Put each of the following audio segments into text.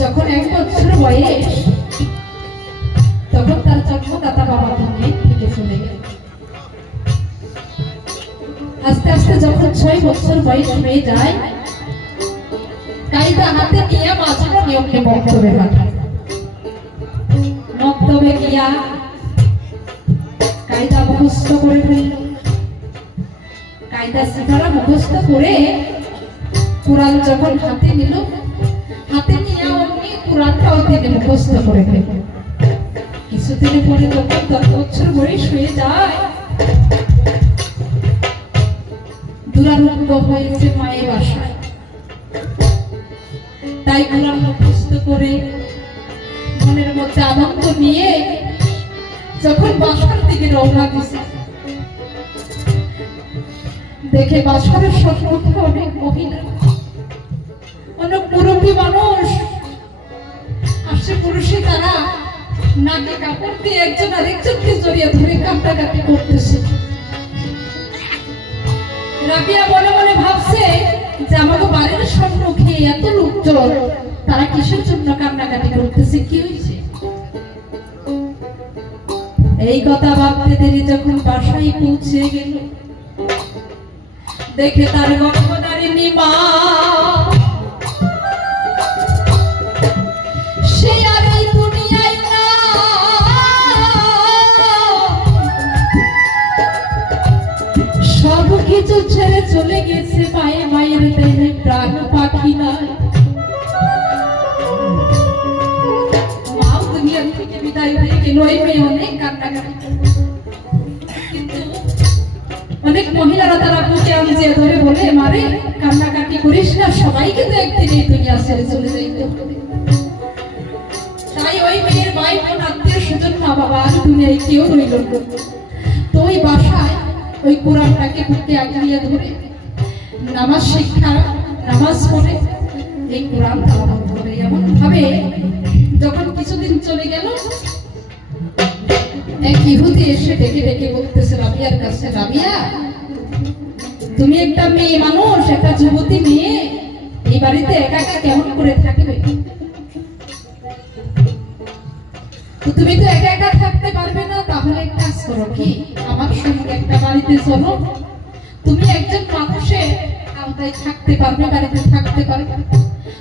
যখন 1 বছর বয়স তখন তার জন্মদাতা বাবা দুনিয়া থেকে চলে গেল। আস্তে আস্তে যখন 6 বছর বয়স হয়ে যায় কায়দা হাতে নিয়ে মাঝখানে নিয়মকে বক্তব্যে পাঠায়। বক্তব্যে গিয়া কায়দা মুখস্থ করে ফেলল। কায়দা সিফারা মুখস্থ করে কুরআন যখন হাতে নিল, হাতে নিয়ে অমনি কুরআনটাও তিনি মুখস্থ করে ফেলল। কিছুদিন পরে যখন 10 বছর বয়স হয়ে যায় দুরারোগ্য হয়েছে মায়ের বাসায়। তাই কুরআন মুখস্থ করে মনের মধ্যে আনন্দ নিয়ে যখন বাসার দিকে রওনা দিছে, দেখে বাসারের সম্মুখে অনেক মহিলা, অনেক মুরব্বী মানুষ আসছে। পুরুষে তারা নাকে কাপড় দিয়ে একজন আরেকজনকে জড়িয়ে ধরে কান্নাকাটি করতেছে। রাবিয়া মনে মনে ভাবছে যে আমাকে বাড়ির সম্মুখে এত লোকজন, তারা কিসের জন্য কান্নাকাটি করতেছে, কি হয়েছে? এই কথা ভাবতে দেরি যখন বাসায় পৌঁছে গেল, দেখে তার গর্ভধারিণী মা সে আর এই দুনিয়ায় না। সব কিছু ছেড়ে চলে গেছে, মায়ে মায়ের দেহে প্রাণ পাখি নাই। মাও দুনিয়া থেকে বিদায় হয়ে গেল। এই মেয়ে অনেক কান্নাকাটি, কিন্তু অনেক মহিলারা তারা বুকে আনছে ধরে বলে, মারে কান্নাকাটি করিস না, সবাই কিন্তু একদিন এই দুনিয়া ছেড়ে চলে যাইতে হবে। তাই ওই মেয়ের ভাই বোন আত্মীয় স্বজন মা বাবা আর দুনিয়ায় কেউ রইল না। তো ওই বাসায় ওই কোরআনটাকে বুকে আগলিয়ে ধরে নামাজ শিক্ষা, নামাজ পড়ে এই কোরআন তেলাওয়াত করে। এমন ভাবে যখন কিছুদিন চলে গেল, এক ইহুদি এসে ডেকে ডেকে বলতেছে রাবিয়ার কাছে, রাবিয়া তুমি একটা মেয়ে মানুষ, একটা যুবতী মেয়ে, এই বাড়িতে একা একা কেমন করে থাকবে? তো তুমি তো একা একা থাকতে পারবে না, তাহলে এক কাজ করো, কি আমার সঙ্গে একটা বাড়িতে চলো। তুমি একজন মানুষের আওতায় থাকতে পারবে, বাড়িতে থাকতে পারবে,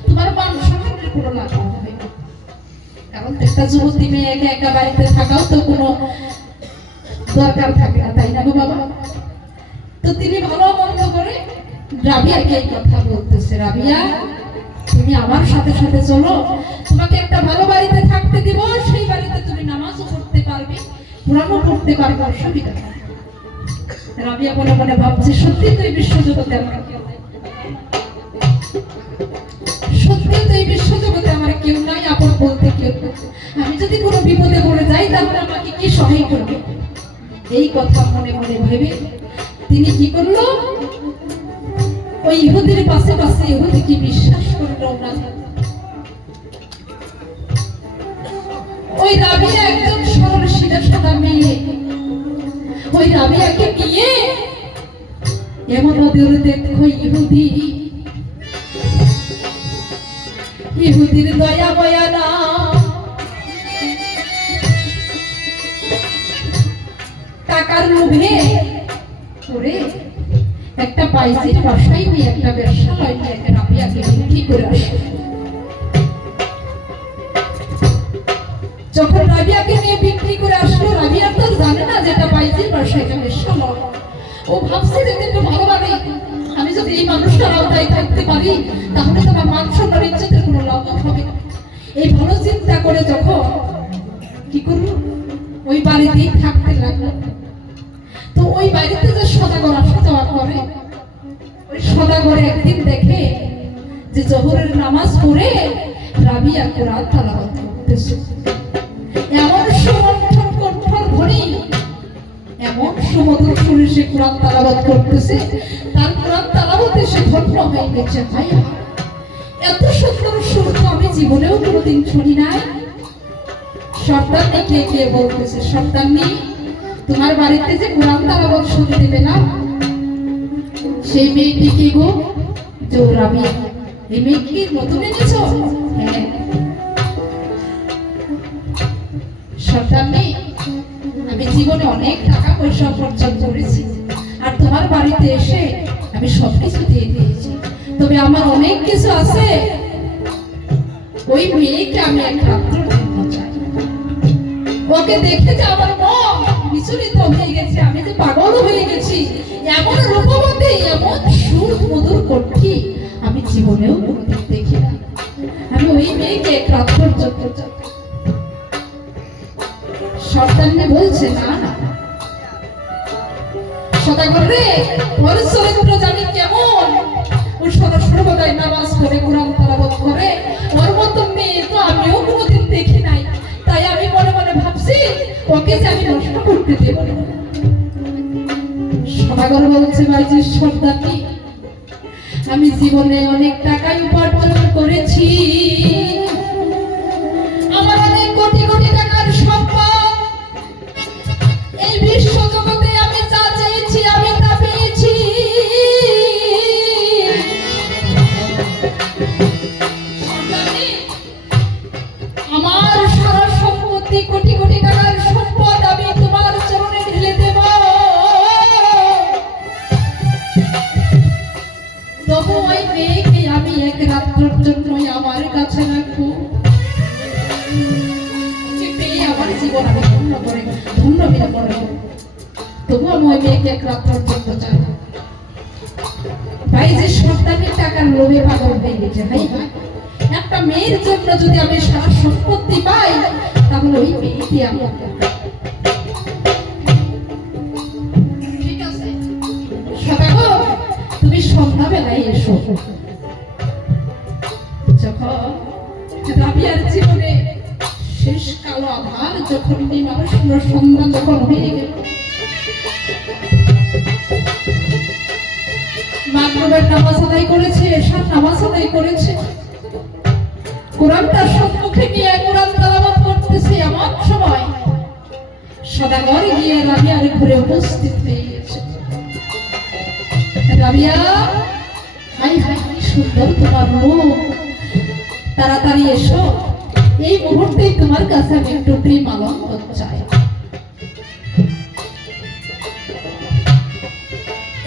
তোমার মান সম্মানের কোনো লাভ হবে না। কারণ একটা যুবতী মেয়ে একা একা বাড়িতে থাকাও তো কোনো দরকার থাকে না, তাই না গো বাবা? তো তিনি ভালো মন্দ করে রাবিয়াকে এই কথা বলতেছে, রাবিয়া তুমি আমার সাথে সাথে চলো, তোমাকে একটা ভালো বাড়িতে থাকতে দিব, সেই বাড়িতে তুমি নামাজও পড়তে পারবে, কোরআনও পড়তে পারবে, অসুবিধা নেই। রাবিয়া মনে মনে ভাবছে, সত্যি তো এই বিশ্বজগতে আমার কেউ নাই, সত্যি তো এই বিশ্বজগতে আমার কেউ নাই, আপন বলতে কেউ নাই। আমি যদি কোনো বিপদে পড়ে যাই তাহলে আমাকে কি সহায় করবে? এই কথা মনে মনে ভেবে তিনি কি করলো, ওই ইহুদির পাশে পাশে ইহুদিকে বিশ্বাস করলো না। ওই রাবিয়া একদম সরল সিধা সাদা মেয়ে, ওই রাবিয়াকে নিয়ে এমন ওদের দেখো ইহুদি, ইহুদির দয়া ময়া না, টাকার লোভে করে একটা বাইজির বাসায় নিয়ে একটা ব্যবসায় নিয়ে একটা রাবিয়াকে বিক্রি করে আসে। যখন রাবিয়াকে নিয়ে বিক্রি করে আসলো, রাবিয়া তো জানে না যেটা বাইজির বাসায় একটা ব্যবসা নয়। ও ভাবছে যে কিন্তু ভালো লাগে, আমি যদি এই মানুষটার আওতায় থাকতে পারি তাহলে তো আমার মান সম্মান ইজ্জতের কোনো লাভ হবে না। এই ভালো চিন্তা করে যখন কি করলো, ওই বাড়িতে বাড়িতেই থাকতে লাগলো। তো ওই বাড়িতে যে সদাগর আসা যাওয়া করে, ওই সদাগরে একদিন দেখে যে জোহরের নামাজ পড়ে রাবিয়া কোরআন তেলাওয়াত করতেছে। এমন সুমধুর কণ্ঠর ধ্বনি, এমন সুমধুর সুরে সে কোরআন তেলাওয়াত করতেছে, তার কোরআন তেলাওয়াতে সে ধন্য হয়ে গেছে। ভাই, এত সুন্দর সুর তো আমি জীবনেও কোনোদিন শুনি নাই। সর্দারনি কে বলতেছে, সর্দারনি তোমার বাড়িতে যে কোরআন তেলাওয়াত শুনতে দেবে না, সেই মেয়েটি কি গো? যে রাবিয়া। এই মেয়ে কি নতুন এনেছো? হ্যাঁ। সর্দারনি, আমি জীবনে অনেক টাকা পয়সা উপার্জন করেছি, আর তোমার বাড়িতে এসে আমি সবকিছু দিয়ে দিয়েছি, তবে আমার অনেক কিছু আছে। ওই মেয়েকে আমি এক রাত্র দেখতে চাই। ওকে দেখে যে আমার মন বিচলিত হয়ে গেছে, আমি যে পাগল হয়ে গেছি। এমন রূপবতী, এমন সুর মধুর কণ্ঠী আমি জীবনেও কোনোদিন দেখি না। আমি ওই মেয়েকে এক রাত্র জন্য চাই। সর্দারনি বলছে, না না সদাগর রে, ওর চরিত্র জানি কেমন। ও সর্বদাই নামাজ পড়ে, কোরআন তেলাওয়াত করে, ওর মতো মেয়ে তো আমিও কোনোদিন দেখি নাই। তাই আমি মনে মনে ভাবছি ওকে যে আমি নষ্ট করতে দেব না। সদাগর বলছে, ভাইজি সর্দারনি, আমি জীবনে অনেক টাকাই উপার্জন করেছি, আমার অনেক কোটি কোটি টাকার সম্পদ। এই বিশ্ব জগতে আমি যা চেয়েছি আমি তা পেয়েছি। আমার সারা সম্পত্তি, কোটি কোটি টাকার সম্পদ আমি তোমার চরণে ঢেলে দেব। তবু ওই মেয়েকে আমি এক রাত্রের জন্যই আমার কাছে রাখবো। আমার জীবন আমি ধন্য করে ধন্য বিনা করে, তবু আমি ওই মেয়েকে এক রাত্রের জন্য চাই। ভাই, যে সন্তানের টাকার লোভে পাগল হয়ে গেছে। ভাই, একটা মেয়ের জন্য যদি আমি সারা সম্পত্তি পাই, তাহলে ওই মেয়েকে আমি ঠিক আছে। সদাগর, তুমি সন্ধ্যাবেলায় এসো। যখন রাবিয়ার জীবনে শেষ কালো আধার যখন মানুষের সন্ধ্যা যখন হয়ে গেল, মাগরিবের নামাজ আদায় করেছে, এশার নামাজ আদায় করেছে, কোরআনটা সম্মুখে নিয়ে কোরআন তেলাওয়াত করতেছে। এমন সময় সদাগর গিয়ে রাবিয়ার ঘরে উপস্থিত হয়ে গেছে। রাবিয়া, হাই হাই কি সুন্দর তোমার রূপ, তাড়াতাড়ি এসো, এই মুহূর্তে তোমার কাছে আমি একটু প্রেম আলঙ্কন চাই।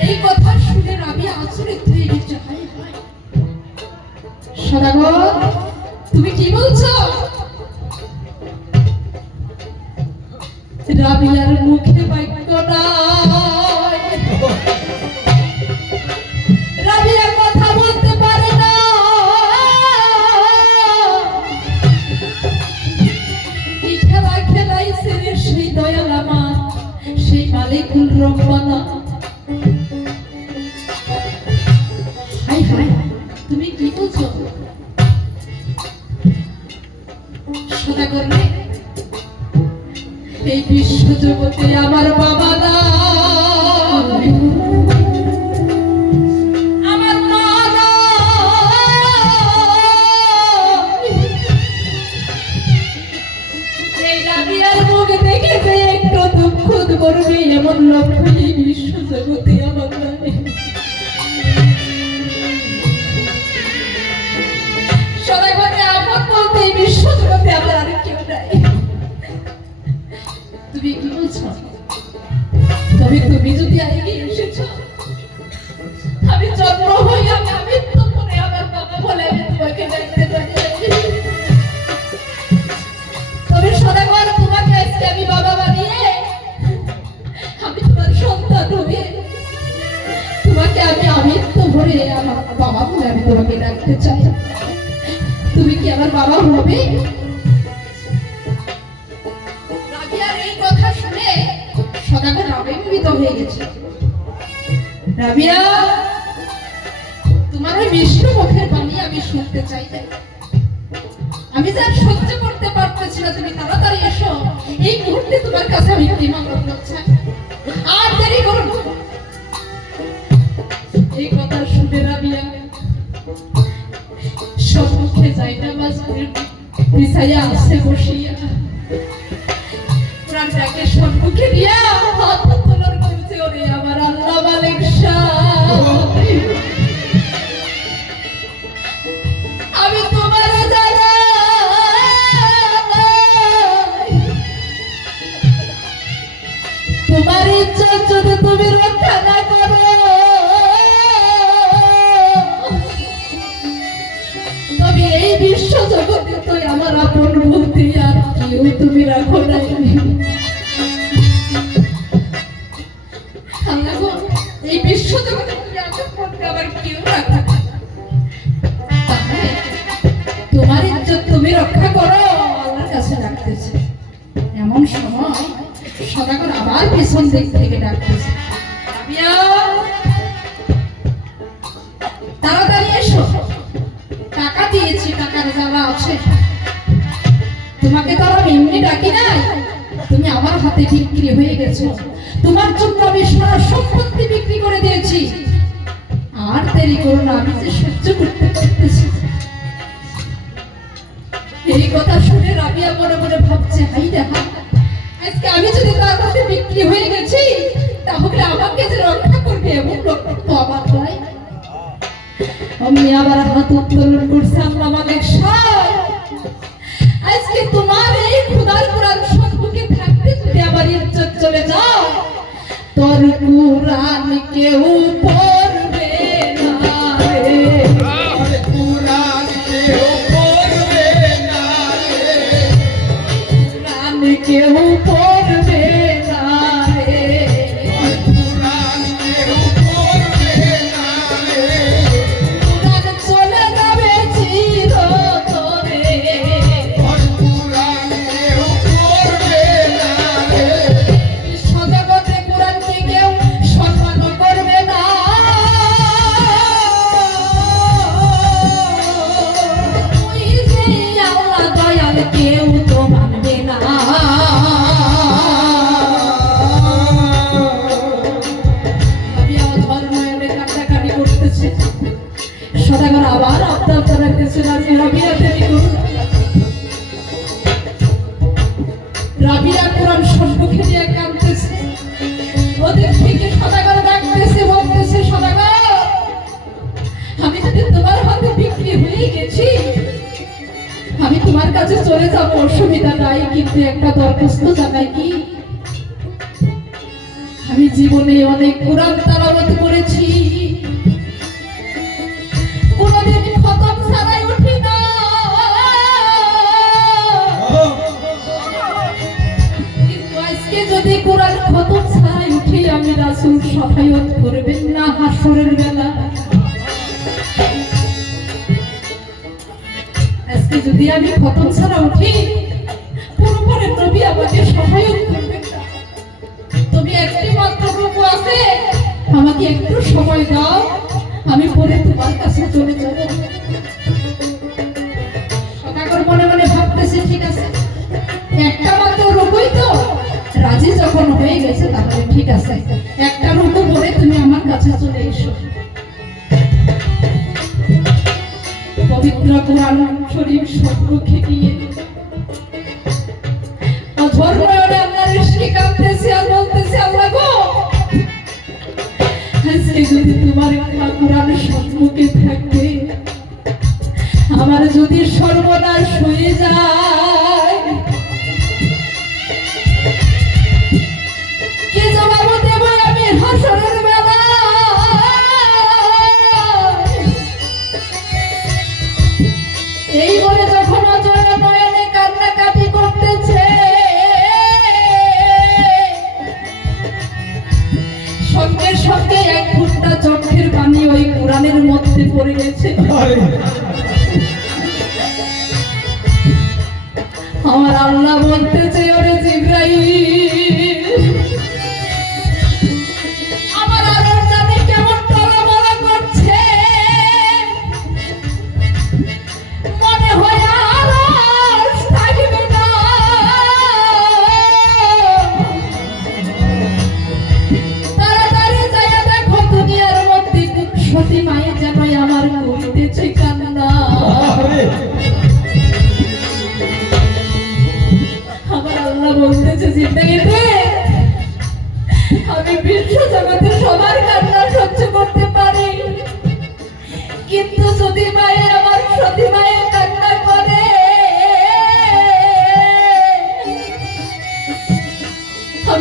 এই কথা শুনে রাবিয়া আচরিত হয়ে গেছে। হাই হাই, সদাগর তুমি কি বলছো? রাবিয়ার মুখে বাক্য নাই, রাবিয়া কথা বলতে পারে না। খেলা খেলাইছে সেই দয়াল আমার, সেই মালিকুল রব্বানা। হাই হাই, তুমি কি বলছো? সদাগর রে, এই বিশ্ব জগতে আমার বাবা নাই, আমার মা নাই। এই রাবিয়ার মুখ দেখে যে একটু দুঃখ করবে এমন লক্ষ্য এই বিশ্ব জগতে আমার নাই। সদাগরে, আমার বলতে এই বিশ্ব জগতে আমার আর কেউ নাই। তুমি কি বলছো? তবে তুমি যদি এগিয়ে এসেছো, আমি জন্ম হই, আমি তো মনে আমার বাবা বলে আমি তোমাকে ডাকতে পারি। তবে সদাগর, তোমাকে আজকে আমি বাবা বানিয়ে, আমি তোমার সন্তান হয়ে, তোমাকে আমি আমৃত্যু ভরে আমার বাবা বলে আমি তোমাকে ডাকতে চাই। তুমি কি আমার বাবা হবে? রাবিয়ার এই কথা শুনে পতিত হয়ে গেছে। রাবিয়া, তোমার ওই মিষ্টি মুখের বাণী আমি শুনতে চাই না। আমি যা সহ্য করতে পারতেছি না, তুমি তাড়াতাড়ি এসো। এই মুহূর্তে তোমার কাছে আমি ক্ষমা করতে চাই, আর দেরি করো না। এই কথা শুনে রাবিয়া সম্মুখে যাই না, বিছাইয়া আছে বসিয়া প্রাণ ডাকে সম্মুখে দিয়া হাত উত্তোলন করছে, ওরে আমার আল্লাহ মালিক শাহ, আমি তোমার জানা তোমার ইচ্ছা যদি তুমি রক্ষা না করো, তবে এই বিশ্ব জগতে তো আমার আপন বুদ্ধি আর কেউ তুমি রাখো নাই। এই বিশ্ব জগতে তুমি আপন বুদ্ধি আবার কেউ রাখো না, তোমার ইজ্জত তুমি রক্ষা করো, আল্লাহর কাছে ডাকতেছে। এমন সময় সদাগর আবার পেছন দিক থেকে ডাকতেছে, রাবিয়া তাড়াতাড়ি এসো, টাকা দিয়েছি, টাকার জ্বালা আছে। তোমাকে তো আর এমনি ডাকি নাই, তুমি আমার হাতে বিক্রি হয়ে গেছো। তোমার জন্য আমি সারা সম্পত্তি বিক্রি করে দিয়েছি। আর দেরি করো না, আমি যে সহ্য করতে পারতেছি। এই কথা শুনে রাবিয়া মনে মনে ভাবছে, হাই দেখা, আজকে আমি যদি তার কাছে বিক্রি হয়ে গেছি, তাহলে আমাকে যে রক্ষা করবে এমন লোক তো আমার নয়। আমি আবার হাত উত্তোলন করছি, আল্লাহ মালিক শাহ, আজকে তোমার এই খোদার কোরআন সম্মুখে থাকতে যদি আমার ইজ্জত চলে যাও, তোর কোরআন কেউ পড়বে না রে, কোরআন কেউ পড়বে না রে, কোরআন কেউ পড়বে না রে, কোরআন কেউ পড়বে না রে, কোরআন চলে যাবে চিরতরে, কোরআন কেউ পড়বে না রে, বিশ্বজগতে কোরআনকে কেউ সম্মান করবে না, তুই যে আল্লাহ দয়াল কেউ তো মানবে না। সদাগর আবার আবদার করাইতেছে, রাবিয়া দেরি করো। রাবিয়া কোরআন সম্মুখে নিয়ে কাঁদতেছে, ওদের থেকে সদাগর ডাকতেছে, বলতেছে, সদাগর আমি যদি তোমার হাতে বিক্রি হয়ে গেছি, আমি তোমার কাছে চলে যাব, অসুবিধা নাই, কিন্তু একটা দরখাস্ত জানাই কি, আমি জীবনে অনেক কোরআন তেলাওয়াত করেছি, কোনদিন খতম ছাড়াই উঠি না, কিন্তু আজকে যদি কোরআন খতম ছাড়াই উঠি, আমি রাসূল সহায়ত করবেন না হাসরের বেলা। আজকে যদি আমি খতম ছাড়া উঠি, পুরোপুরি নবী আমাকে সহায়ত করবেন না। তুমি একটি মাত্র রূপ আছে, আমাকে একটু সময় দাও, আমি পরে তোমার কাছে চলে যাব। সদাগর মনে মনে ভাবতেছে, ঠিক আছে, একটা মাত্র রূপই তো, রাজি যখন হয়ে গেছে তাহলে ঠিক আছে, একটা রূপ বলে তুমি আমার কাছে চলে এসো। পবিত্র কোরআন শরীফ সম্মুখে নিয়ে অঝর নয়নে আল্লাহর ইশকে কাঁদতেছে আর বলতেছে, আল্লাহ গো, আজকে যদি তোমার কোরআন সম্মুখে থাকে, আমার যদি সর্বনাশ হয়ে যায়, কি জবাব দেব আমি হাসরের বেলা? এই বলে যখন অজয় নয়নে কান্নাকাটি করতেছে, সঙ্গে সঙ্গে এক ফুটটা চোখের পানি ওই কোরআনের মধ্যে পড়ে গেছে। আমার আল্লাহ বলতেছে, ওরে জিবরাইল,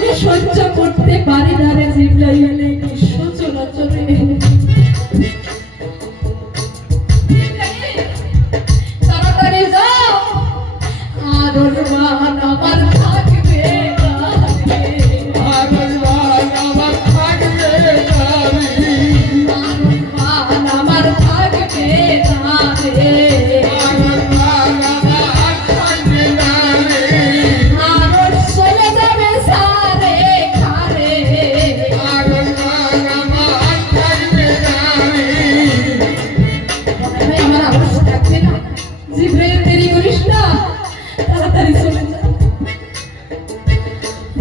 আমি সহ্য করতে পারি না রে জিব্রাইল এই বিশ্ব চলাচলে। তাড়াতাড়ি যাও, আর ওর মান আমার থাকবে না রে। আর ওর মান আমার থাকবে না রে। আর ওর মান আমার থাকবে না রে। আর ওর মান আমার থাকবে না রে। আর ওর চলে যাবে সারে খারে। আর ওর মান আমার থাকবে না রে। মনে হয় আমার আওয়াজ থাকবে না। জিব্রাইল দেরি করিস না, তাড়াতাড়ি চলে যা।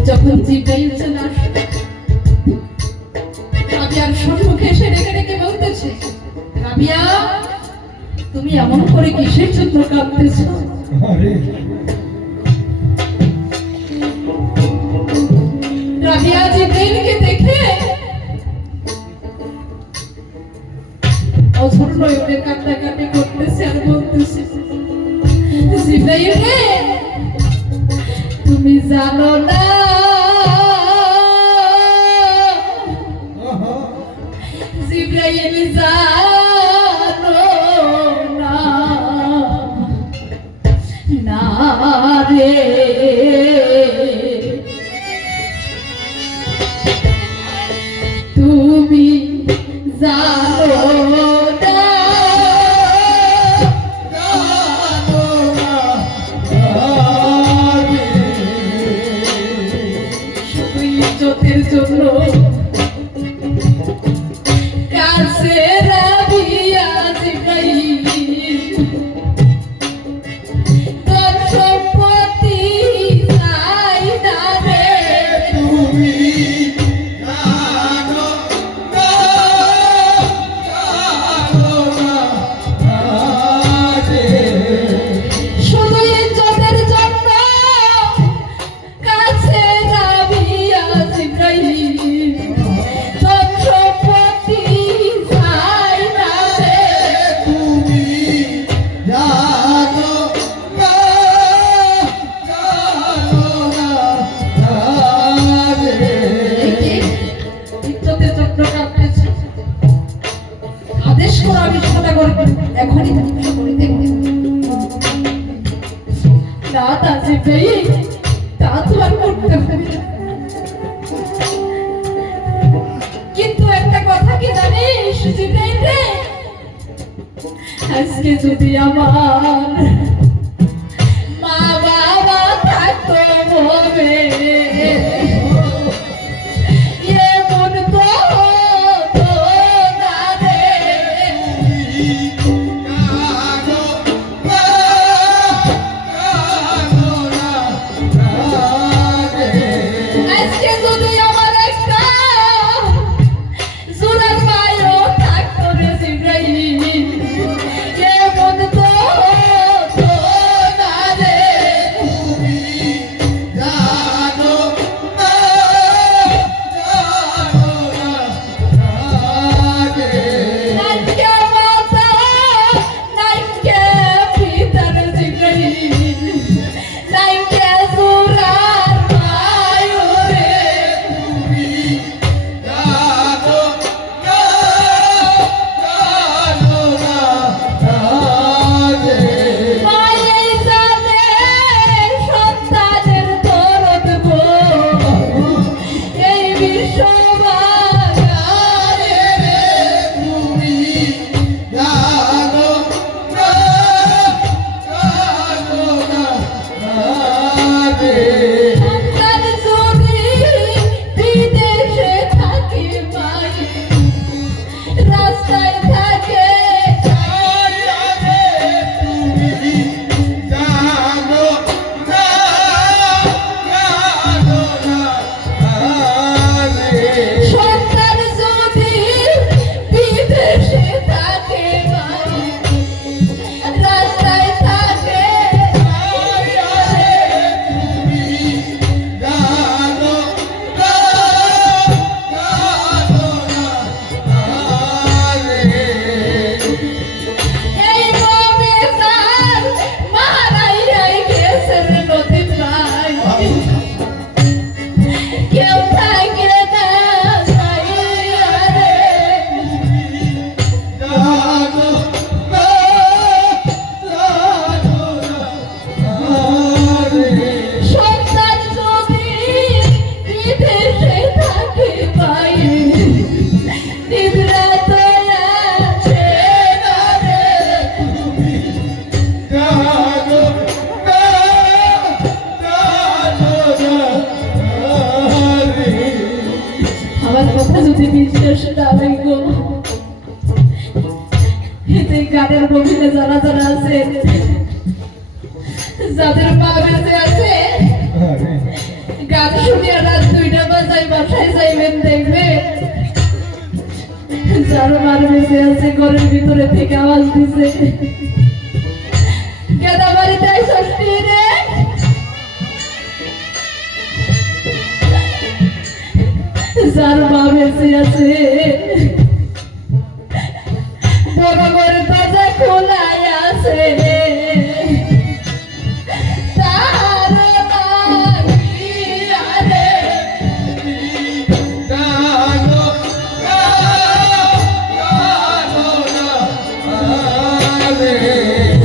যখন জিব্রাইল চলে আসে, রাবিয়ার সম্মুখে এসে রেখে রেখে বলতেছে, রাবিয়া তুমি এমন করে কিসের জন্য কাঁদতেছো? রাবিয়া জিব্রাইলকে দেখে অঝোর নয়নে কান্নাকাটি করতেছে আর বলতেছে, জিব্রাইল রে তুমি জানো না, জিব্রাইল জানো না, না রে তুমি জানো না, শুধু ইজ্জতের জন্য কাছে রাবিয়া জিব্রাইল তোর সম্পত্তি চাই না রে। তুমি জানো না, জানো না রে। শুধু ইজ্জতের জন্য কাছে রাবিয়া জিব্রাইল তোর সম্পত্তি চাই না রে। তুমি জানো না, জানো না রে। ইজ্জতের জন্য কাঁদতেছে। আদেশ করো আমি সেটা করব, এখনই ধ্বংস করে দেব। না না জিব্রাইল, তা তো আর করতে হবে না। কিন্তু একটা কথা কি জানিস জিব্রাইল রে, আজকে যদি আমার মা বাবা থাকতো হবে, এমন তো হতো না রে। আজকে যদি আমার একটা জোড়ার মায়ও থাকতো রে জিব্রাইল, এমন তো হতো না রে। জানো না, জানো না রে। নাইকে মাতা, নাইকে পিতার জিব্রাইল, নাইকে জোড়ার মায়ও রে। কেউ থাকে না ছাইয়া রে। সন্তান যদি বিদেশে থাকে বাইরে, নিদ্রা তো আছে না রে। আমার কথা যদি বিশ্বাস না হয় গো, এতে গানের গভীরে যারা যারা আছে, যাদের মা বেঁচে আছে, গান শুনিয়ে রাত 2টা বাজায় বাসায় যাইবেন, দেখবেন যার মার বেঁচে আছে ঘরের ভিতরে থেকে আওয়াজ দিছে, কেদা বাড়িতে ষষ্ঠী রে। যার মা বেঁচে আছে বড় বড় দরজা খোলাই আছে, তার লাগিয়া রে।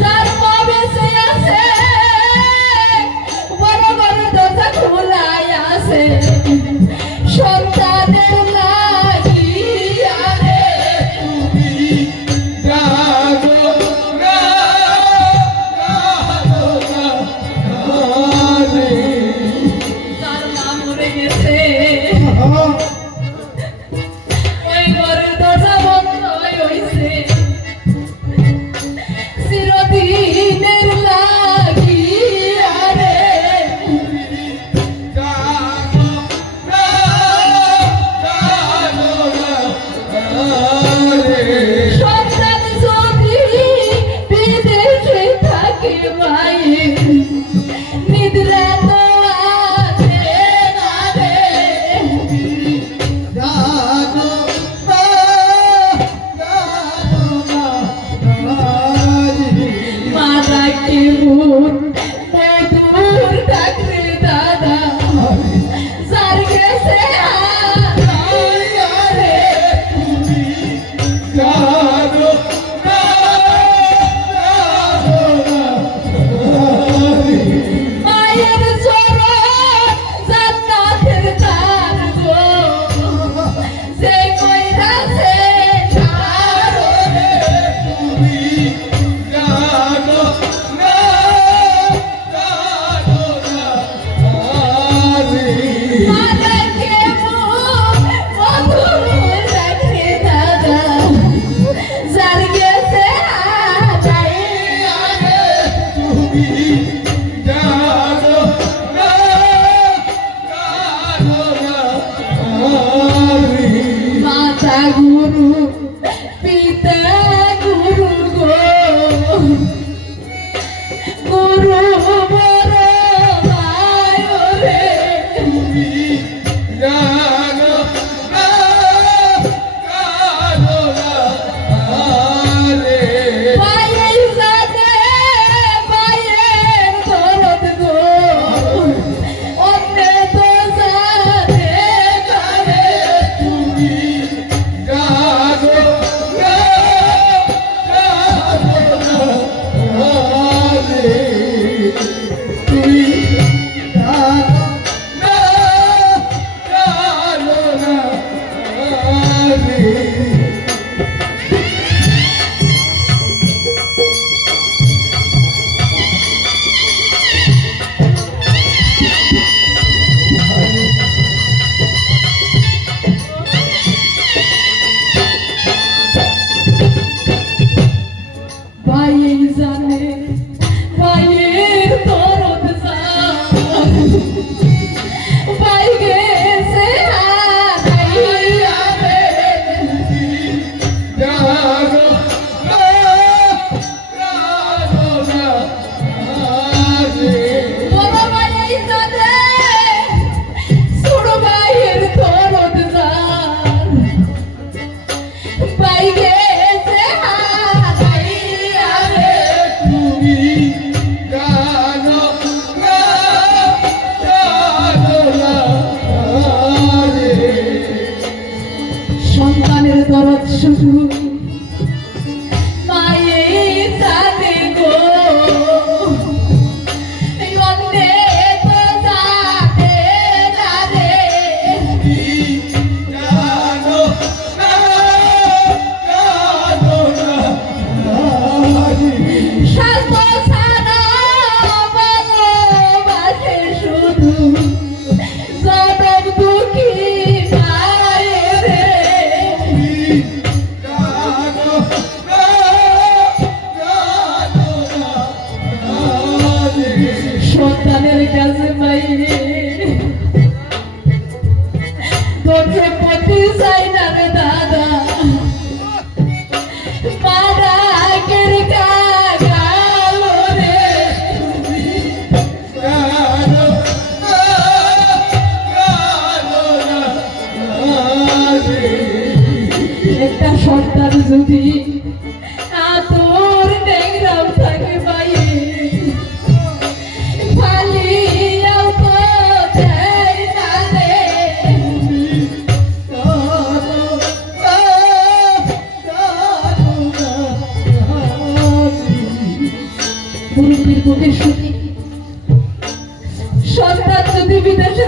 যার মা বেঁচে আছে বড় বড় দরজা খোলাই আছে, সন্তানের লাগিয়া রে। যার মা মরে গেছে ওই ঘরের দরজা বন্ধ হইছে, চিরদিনের লাগিয়া রে। সন্তান যদি বিদেশে থাকে মায়ে, নিদ্রা তো আছে না রে। মা ডাকে মধুর ডাকরে দাদা, যার গেছে হারাইয়া রে। মায়ের চরণ জান্নাতের দ্বার গো, যে কইরাছে ছাড়ো রে। মা ডাকে মধুর ডাকরে দাদা, যার গেছে হারাইয়া রে। মাতা গুরু পিতা গুরু গো, গুরু বড় ভাই রে। ভাইয়ের সাথে ভাইয়ের দরদ গো, অন্য তো সাথে করে। তোকে পতি চাই না রে দাদা মারা কের কাগালো রে একটা সন্তান যদি তোর ডেংরাও থাকে বাইরে ফালিয়াও তো দেয় না রে মুরব্বীর মুখে শুনি সন্তান যদি বিদেশে